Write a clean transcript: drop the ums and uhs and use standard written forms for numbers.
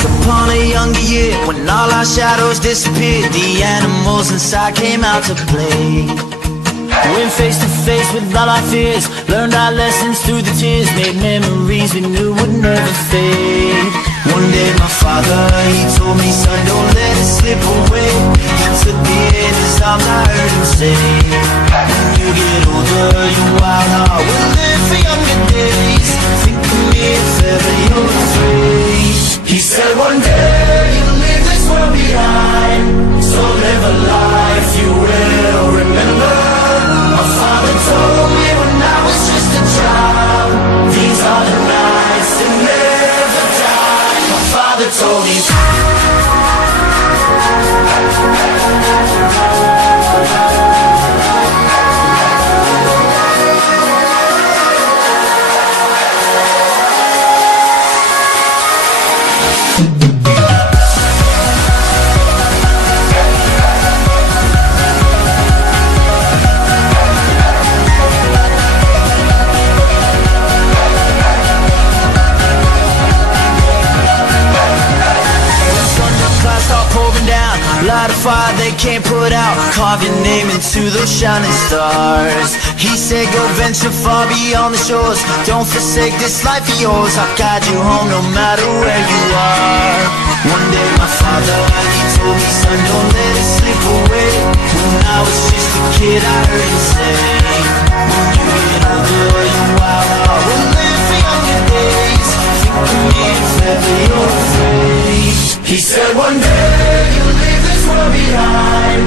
Once upon a younger year, when all our shadows disappeared, the animals inside came out to play. Went face to face with all our fears, learned our lessons through the tears, made memories we knew would never fade. One day my father, he told me, son, don't let it slip away. He took me in his arms, I heard him say, when you get older, your wild heart will live for younger days. Think of me if ever you're afraid. He said one day you'll leave this world behind, so live a life you will remember. My father told me when I was just a child, these are the nights that never die. My father told me. Light a fire they can't put out, carve your name into those shining stars. He said go venture far beyond the shores, don't forsake this life of yours. I'll guide you home no matter where you are. One day my father, he told me, son, don't let it slip away. When I was just a kid I heard him say, when you get older your wild heart will live for younger days. Think of me if ever you're afraid. He said one day you'll leave this world behind,